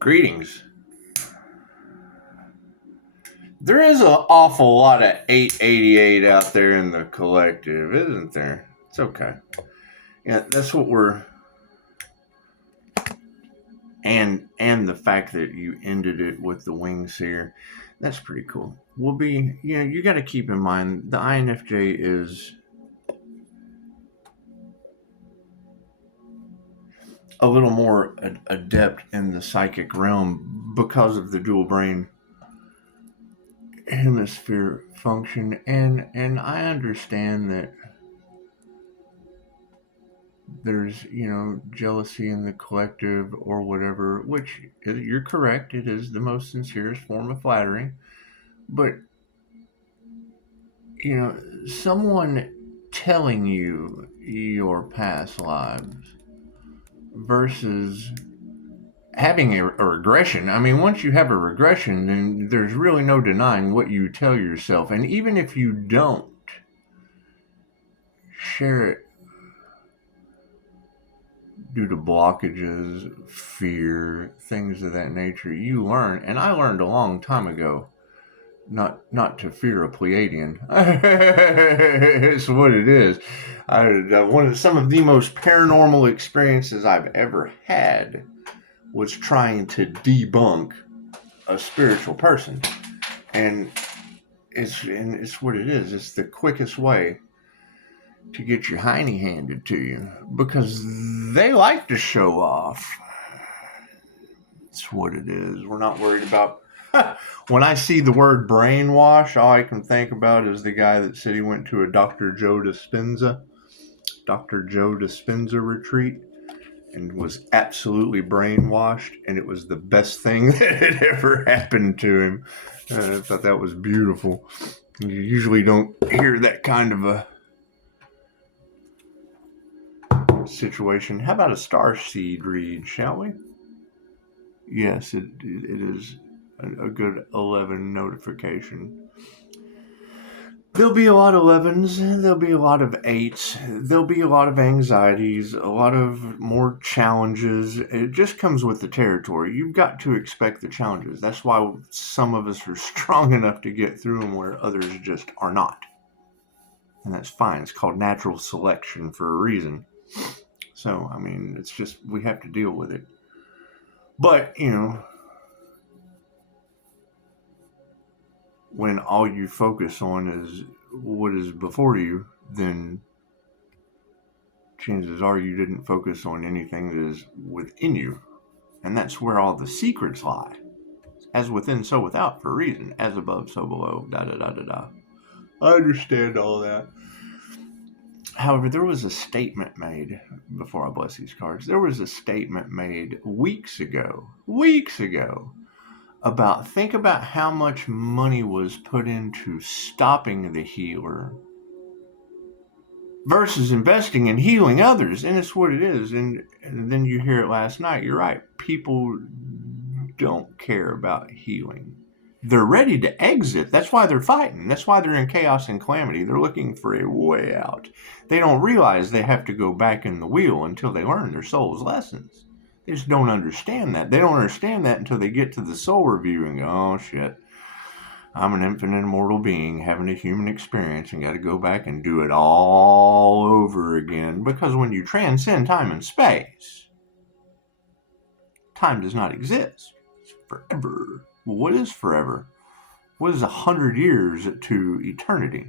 Greetings. There is an awful lot of 888 out there in the collective, isn't there? It's okay. Yeah, that's what we're and the fact that you ended it with the wings here, that's pretty cool. You got to keep in mind the INFJ is a little more adept in the psychic realm because of the dual brain hemisphere function, and I understand that there's jealousy in the collective or whatever, which you're correct, it is the most sincerest form of flattery. But someone telling you your past lives versus having a regression. I mean, once you have a regression, then there's really no denying what you tell yourself. And even if you don't share it due to blockages, fear, things of that nature, you learn. And I learned a long time ago not to fear a Pleiadian. It's what it is. Some of the most paranormal experiences I've ever had was trying to debunk a spiritual person, and it's what it is. It's the quickest way to get your hiney handed to you because they like to show off. It's what it is. We're not worried about. When I see the word brainwash, all I can think about is the guy that said he went to a Dr. Joe Dispenza retreat and was absolutely brainwashed, and it was the best thing that had ever happened to him. I thought that was beautiful. You usually don't hear that kind of a situation. How about a star seed read, shall we? Yes, it is a good 11 notification. There'll be a lot of 11s, there'll be a lot of 8s, there'll be a lot of anxieties, a lot of more challenges. It just comes with the territory. You've got to expect the challenges. That's why some of us are strong enough to get through them where others just are not. And that's fine. It's called natural selection for a reason. So, I mean, it's just, we have to deal with it. But, when all you focus on is what is before you, then chances are you didn't focus on anything that is within you. And that's where all the secrets lie. As within, so without, for a reason. As above, so below, da-da-da-da-da. I understand all that. However, there was a statement made, before I bless these cards, there was a statement made weeks ago, think about how much money was put into stopping the healer versus investing in healing others. And it's what it is. And then you hear it last night. You're right. People don't care about healing. They're ready to exit. That's why they're fighting. That's why they're in chaos and calamity. They're looking for a way out. They don't realize they have to go back in the wheel until they learn their soul's lessons. They just don't understand that. They don't understand that until they get to the soul review and go, oh shit, I'm an infinite immortal being having a human experience and got to go back and do it all over again. Because when you transcend time and space, time does not exist. It's forever. Well, what is forever? What is 100 years to eternity?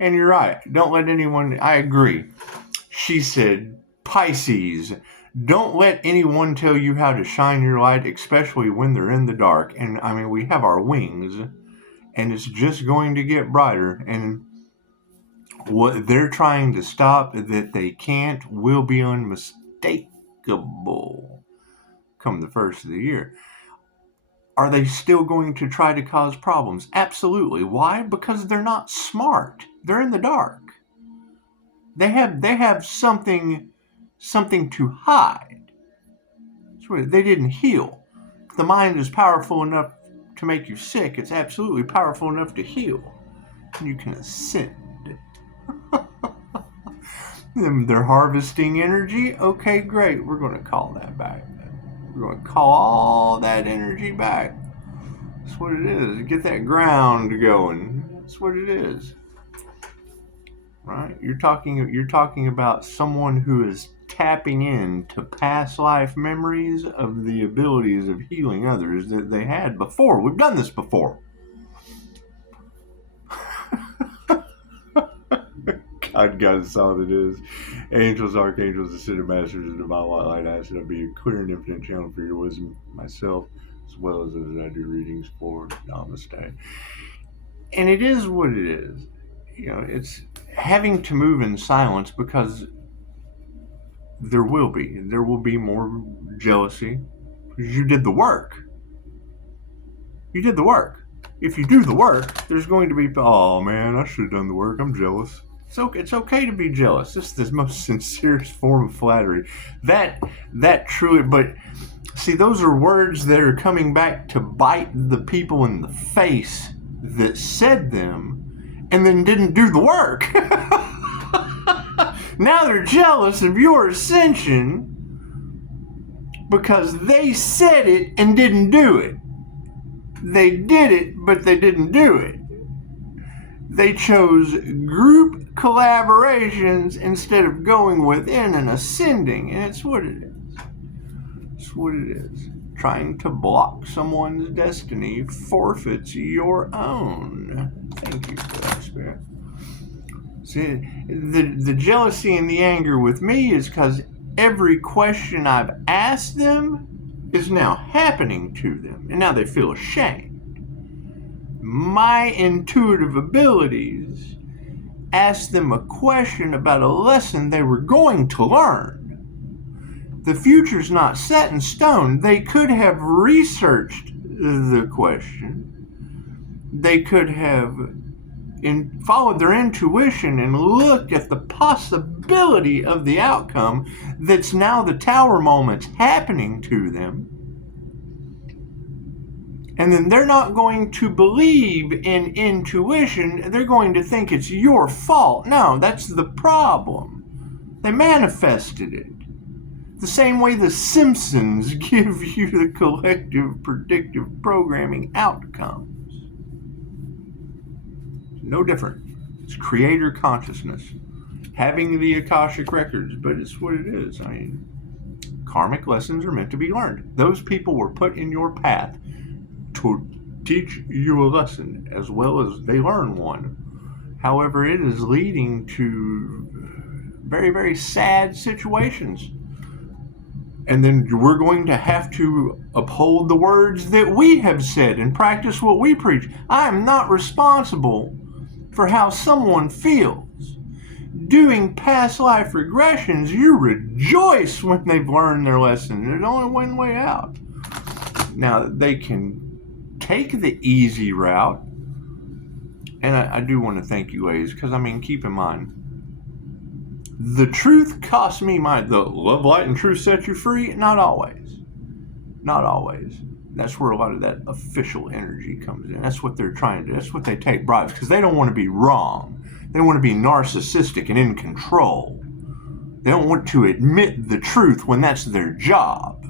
And you're right. Don't let anyone... I agree. She said, Pisces, don't let anyone tell you how to shine your light, especially when they're in the dark. And, I mean, we have our wings, and it's just going to get brighter. And what they're trying to stop that they can't will be unmistakable come the first of the year. Are they still going to try to cause problems? Absolutely. Why? Because they're not smart. They're in the dark. They have something to hide. They didn't heal. The mind is powerful enough to make you sick. It's absolutely powerful enough to heal. You can ascend. They're harvesting energy. Okay, great. We're going to call that back. We're going to call all that energy back. That's what it is. Get that ground going. That's what it is. Right? You're talking about someone who is tapping into past life memories of the abilities of healing others that they had before. We've done this before. God is all that is. Angels, archangels, ascended masters, and divine white light, I should be a clear and infinite channel for your wisdom, myself, as well as those that I do readings for. Namaste. And it is what it is. It's having to move in silence because there will be more jealousy because you did the work. You did the work. If you do the work, there's going to be, oh man, I should have done the work. I'm jealous. It's okay to be jealous. This is the most sincerest form of flattery. That truly, but see, those are words that are coming back to bite the people in the face that said them and then didn't do the work. Now they're jealous of your ascension because they said it and didn't do it. They did it, but they didn't do it. They chose group collaborations instead of going within and ascending, and it's what it is. It's what it is. Trying to block someone's destiny forfeits your own. Thank you for that, Spirit. See, the jealousy and the anger with me is because every question I've asked them is now happening to them, and now they feel ashamed. My intuitive abilities asked them a question about a lesson they were going to learn. The future's not set in stone. They could have researched the question. They could have followed their intuition and looked at the possibility of the outcome that's now the tower moments happening to them. And then they're not going to believe in intuition. They're going to think it's your fault. No, that's the problem. They manifested it. The same way the Simpsons give you the collective predictive programming outcomes. No different. It's creator consciousness. Having the Akashic Records, but it's what it is. I mean, karmic lessons are meant to be learned. Those people were put in your path to teach you a lesson as well as they learn one. However, it is leading to very, very sad situations. And then we're going to have to uphold the words that we have said and practice what we preach. I am not responsible for how someone feels. Doing past life regressions, you rejoice when they've learned their lesson. There's only one way out. Now, they can take the easy route, and I do want to thank you ladies, because keep in mind, the truth costs me the love, light, and truth set you free. Not always. That's where a lot of that official energy comes in. That's what they're trying to do. That's what they take bribes, because they don't want to be wrong. They want to be narcissistic and in control. They don't want to admit the truth when that's their job.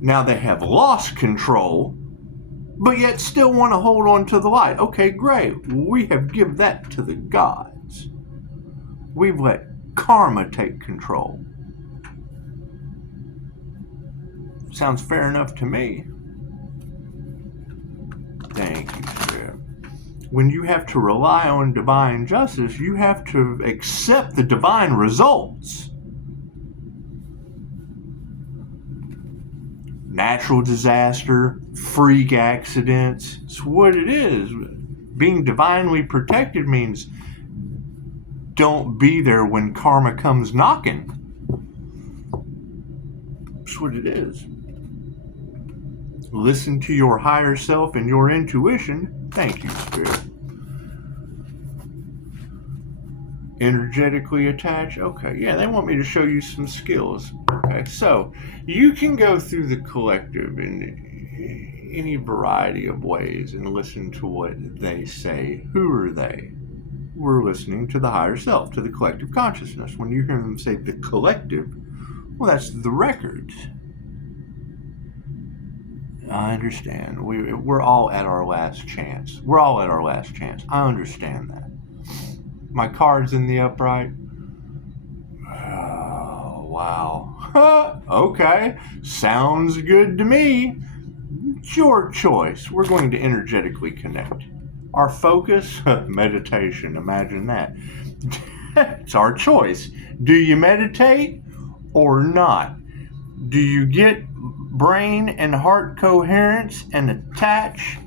Now they have lost control, but yet still want to hold on to the light. Okay, great. We have given that to the gods. We've let karma take control. Sounds fair enough to me. Thank you, Spirit. When you have to rely on divine justice, you have to accept the divine results. Natural disaster, freak accidents, it's what it is. Being divinely protected means don't be there when karma comes knocking. That's what it is. Listen to your higher self and your intuition. Thank you, Spirit. Energetically attached. Okay, yeah, they want me to show you some skills. Okay, so you can go through the collective in any variety of ways and listen to what they say. Who are they? we're listening to the higher self, to the collective consciousness. When you hear them say the collective, well, that's the records. I understand. We're all at our last chance. We're all at our last chance. I understand that. My card's in the upright. Oh, wow. Okay. Sounds good to me. It's your choice. We're going to energetically connect. Our focus? Meditation. Imagine that. It's our choice. Do you meditate or not? Do you get brain and heart coherence and attach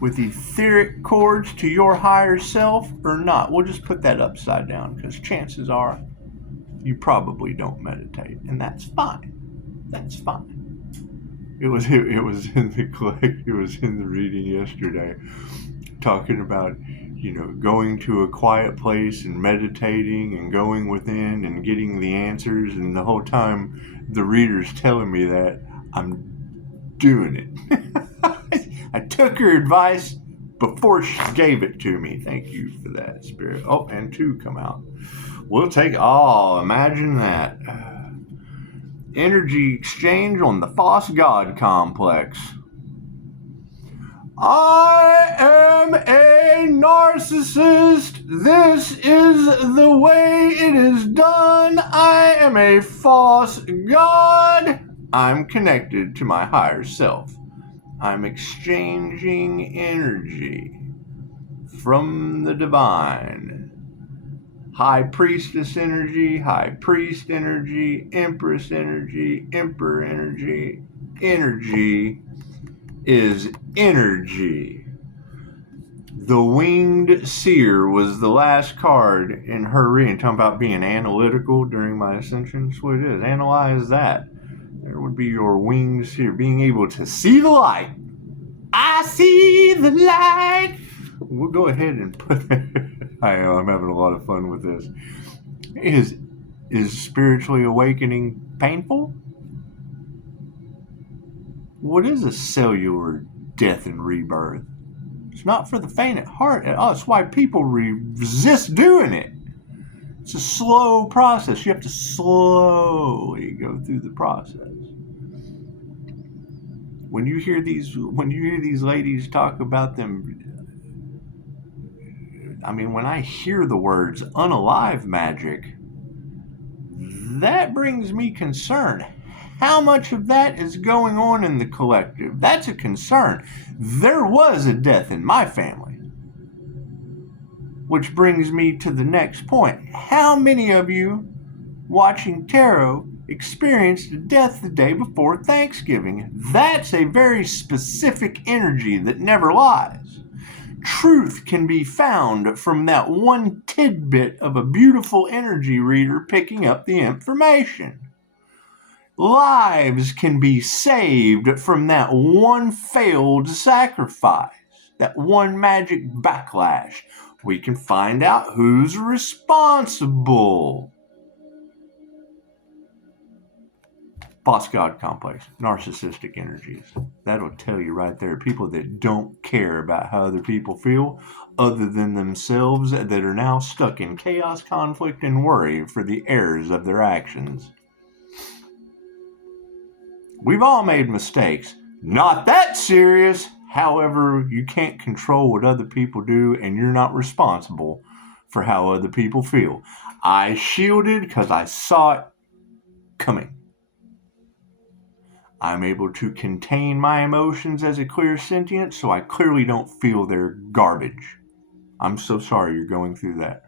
with etheric cords to your higher self or not? We'll just put that upside down because chances are you probably don't meditate, and that's fine. That's fine. It was in the reading yesterday, talking about going to a quiet place and meditating and going within and getting the answers, and the whole time the reader's telling me that I'm doing it. I took her advice before she gave it to me. Thank you for that, Spirit. Oh, and 2 come out. We'll take, imagine that. Energy exchange on the false god complex. I am a narcissist. This is the way it is done. I am a false god. I'm connected to my higher self. I'm exchanging energy from the divine. High priestess energy, high priest energy, empress energy, emperor energy. Energy is energy. The Winged Seer was the last card in her reading, talking about being analytical during my ascension. That's what it is. Analyze that. There would be your Winged Seer, being able to see the light. I see the light. We'll go ahead and put I'm having a lot of fun with this. Is spiritually awakening painful? What is a cellular death and rebirth? It's not for the faint at heart at all. That's why people resist doing it. It's a slow process. You have to slowly go through the process. When you hear these ladies talk about them, when I hear the words unalive magic, that brings me concern. How much of that is going on in the collective? That's a concern. There was a death in my family. Which brings me to the next point. How many of you watching tarot experienced a death the day before Thanksgiving? That's a very specific energy that never lies. Truth can be found from that one tidbit of a beautiful energy reader picking up the information. Lives can be saved from that one failed sacrifice, that one magic backlash. We can find out who's responsible. False god complex, narcissistic energies. That'll tell you right there. People that don't care about how other people feel other than themselves, that are now stuck in chaos, conflict, and worry for the errors of their actions. We've all made mistakes. Not that serious. However, you can't control what other people do, and you're not responsible for how other people feel. I shielded because I saw it coming. I'm able to contain my emotions as a clear sentient, so I clearly don't feel their garbage. I'm so sorry you're going through that.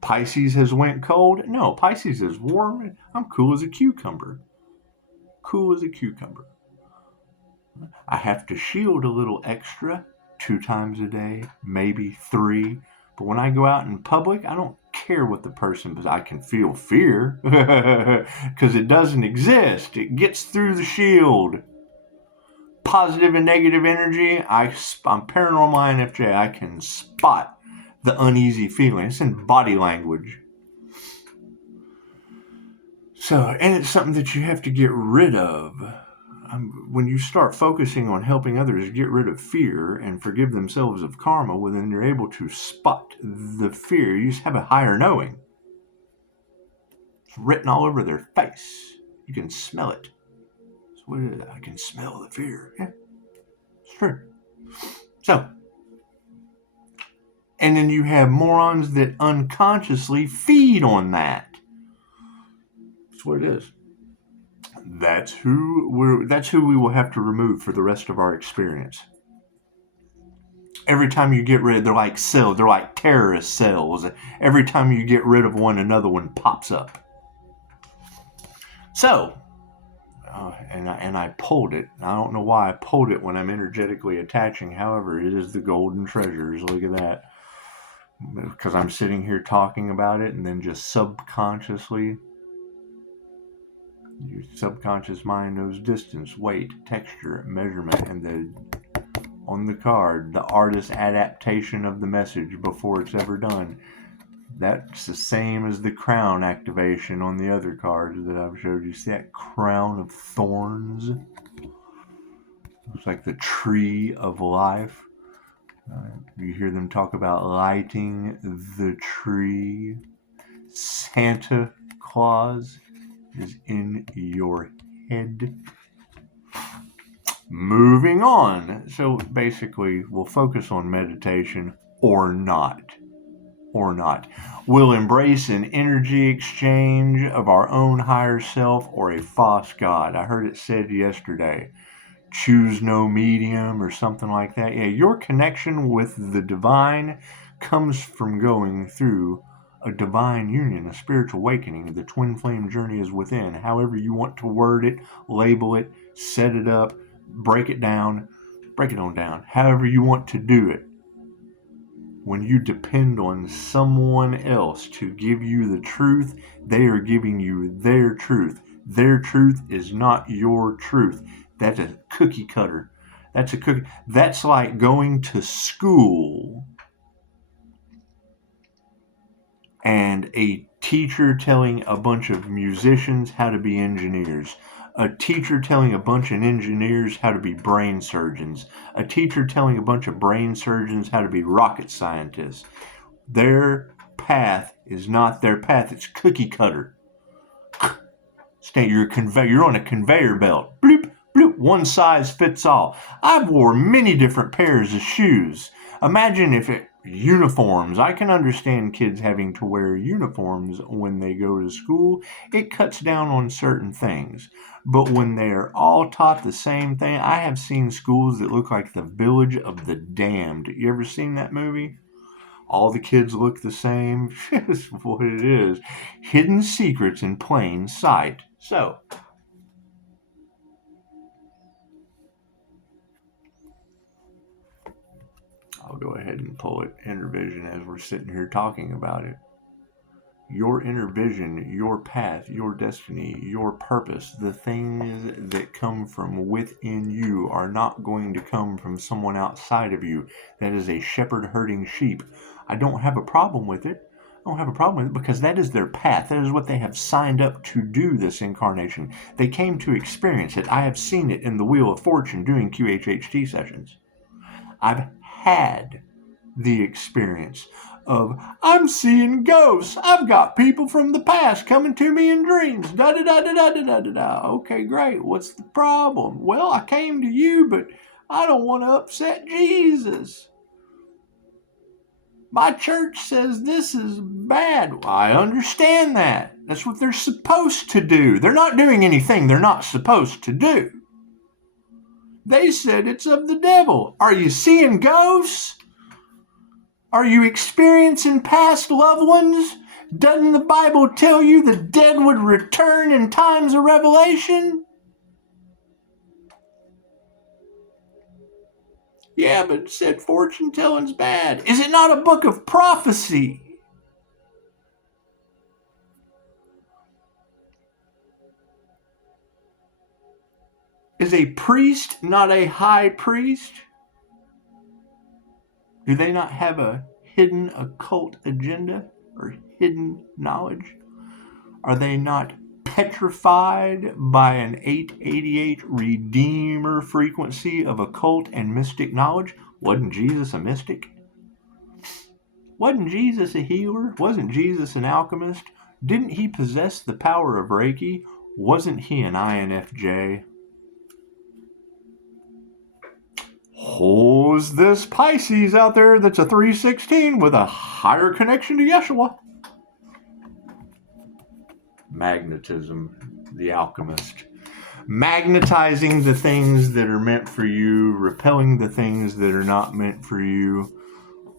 Pisces has went cold? No, Pisces is warm. I'm cool as a cucumber. Cool as a cucumber. I have to shield a little extra 2 times a day, maybe 3. But when I go out in public, I don't care what the person does. I can feel fear because it doesn't exist. It gets through the shield. Positive and negative energy. I'm paranormal INFJ. I can spot the uneasy feeling. It's in body language. So, and it's something that you have to get rid of. when you start focusing on helping others get rid of fear and forgive themselves of karma, well, then you're able to spot the fear. You just have a higher knowing. It's written all over their face. You can smell it. So what is it? I can smell the fear. Yeah, it's true. So, and then you have morons that unconsciously feed on that. That's what it is. That's who we will have to remove for the rest of our experience. Every time you get rid, they're like cells. They're like terrorist cells. Every time you get rid of one, another one pops up. So, and I pulled it. I don't know why I pulled it when I'm energetically attaching. However, it is the golden treasures. Look at that. Because I'm sitting here talking about it, and then just subconsciously, your subconscious mind knows distance, weight, texture, measurement, and on the card, the artist's adaptation of the message before it's ever done. That's the same as the crown activation on the other cards that I've showed you. See that crown of thorns? It's like the tree of life. You hear them talk about lighting the tree. Santa Claus is in your head. Moving on. So basically, we'll focus on meditation or not. Or not. We'll embrace an energy exchange of our own higher self or a false god. I heard it said yesterday. Choose no medium or something like that. Yeah, your connection with the divine comes from going through a divine union, a spiritual awakening. The twin flame journey is within. However you want to word it, label it, set it up, break it on down. However you want to do it. When you depend on someone else to give you the truth, they are giving you their truth. Their truth is not your truth. That's a cookie cutter. That's like going to school and a teacher telling a bunch of musicians how to be engineers. A teacher telling a bunch of engineers how to be brain surgeons. A teacher telling a bunch of brain surgeons how to be rocket scientists. Their path is not their path. It's cookie cutter. You're on a conveyor belt. Bloop, bloop. One size fits all. I've wore many different pairs of shoes. Imagine if uniforms. I can understand kids having to wear uniforms when they go to school. It cuts down on certain things. But when they're all taught the same thing, I have seen schools that look like the Village of the Damned. You ever seen that movie? All the kids look the same. That's what it is. Hidden secrets in plain sight. So, I'll go ahead and pull it, inner vision, as we're sitting here talking about it. Your inner vision, your path, your destiny, your purpose, the things that come from within you are not going to come from someone outside of you. That is a shepherd herding sheep. I don't have a problem with it. I don't have a problem with it because that is their path. That is what they have signed up to do this incarnation. They came to experience it. I have seen it in the Wheel of Fortune doing QHHT sessions. I've had the experience of, I'm seeing ghosts. I've got people from the past coming to me in dreams. Da da da da da da da da. Okay, great. What's the problem? Well, I came to you, but I don't want to upset Jesus. My church says this is bad. I understand that. That's what they're supposed to do. They're not doing anything they're not supposed to do. They said it's of the devil. Are you seeing ghosts? Are you experiencing past loved ones? Doesn't the Bible tell you the dead would return in times of revelation? Yeah, but it said fortune telling's bad. Is it not a book of prophecy? Is a priest not a high priest? Do they not have a hidden occult agenda or hidden knowledge? Are they not petrified by an 888 redeemer frequency of occult and mystic knowledge. Wasn't Jesus a mystic? Wasn't Jesus a healer? Wasn't Jesus an alchemist? Didn't he possess the power of Reiki? Wasn't he an INFJ? Who's this Pisces out there that's a 316 with a higher connection to Yeshua? Magnetism, the alchemist. Magnetizing the things that are meant for you, repelling the things that are not meant for you.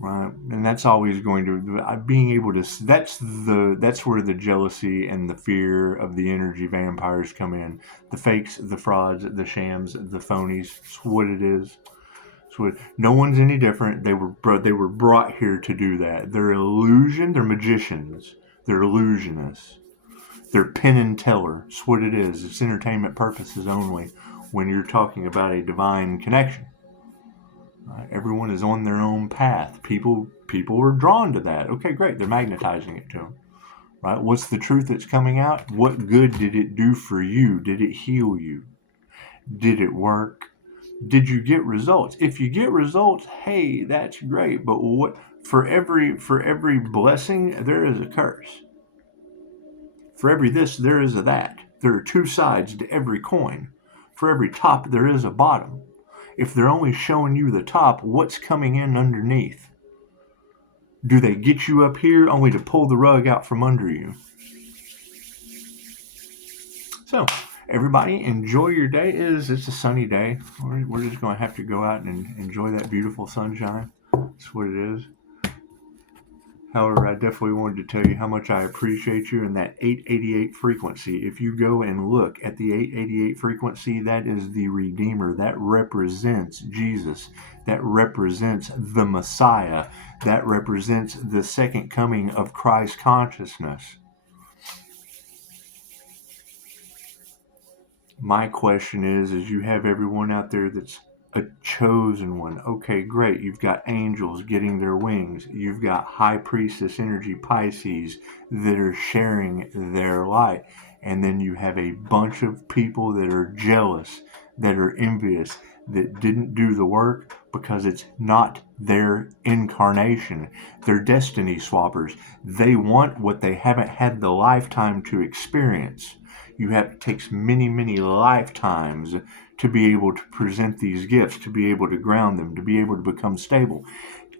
Right, and that's always going to being able to. That's where the jealousy and the fear of the energy vampires come in. The fakes, the frauds, the shams, the phonies. It's what it is. No one's any different. They were brought here to do that. They're illusion. They're magicians. They're illusionists. They're Penn and Teller. It's what it is. It's entertainment purposes only. When you're talking about a divine connection. Everyone is on their own path. People are drawn to that. Okay, great. They're magnetizing it to them. Right? What's the truth that's coming out? What good did it do for you? Did it heal you? Did it work? Did you get results? If you get results, hey, that's great. But what for every blessing there is a curse. For every this there is a that. There are two sides to every coin. For every top there is a bottom. If they're only showing you the top, what's coming in underneath? Do they get you up here only to pull the rug out from under you? So, everybody, enjoy your day. It's a sunny day. We're just going to have to go out and enjoy that beautiful sunshine. That's what it is. However, I definitely wanted to tell you how much I appreciate you and that 888 frequency. If you go and look at the 888 frequency, that is the Redeemer. That represents Jesus. That represents the Messiah. That represents the second coming of Christ consciousness. My question is you have everyone out there that's a chosen one. Okay, great. You've got angels getting their wings. You've got high priestess energy Pisces that are sharing their light. And then you have a bunch of people that are jealous, that are envious, that didn't do the work because it's not their incarnation. They're destiny swappers. They want what they haven't had the lifetime to experience. It takes many, many lifetimes to be able to present these gifts, to be able to ground them, to be able to become stable.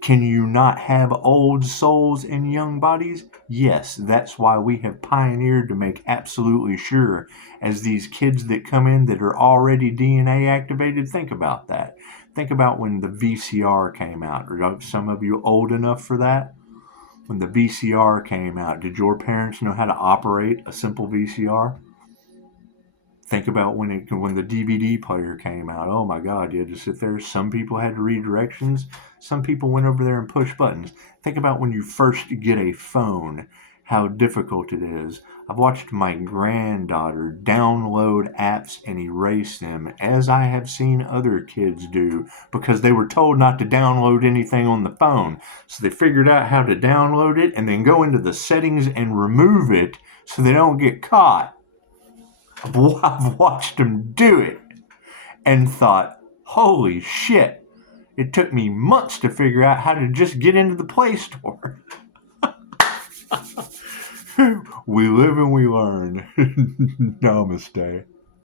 Can you not have old souls in young bodies? Yes, that's why we have pioneered to make absolutely sure as these kids that come in that are already DNA activated, think about that. Think about when the VCR came out. Are some of you old enough for that? When the VCR came out, did your parents know how to operate a simple VCR? Think about when the DVD player came out. Oh my God, you had to sit there. Some people had to read directions. Some people went over there and pushed buttons. Think about when you first get a phone, how difficult it is. I've watched my granddaughter download apps and erase them, as I have seen other kids do, because they were told not to download anything on the phone. So they figured out how to download it and then go into the settings and remove it so they don't get caught. I've watched them do it and thought, holy shit, it took me months to figure out how to just get into the Play Store. We live and we learn. Namaste.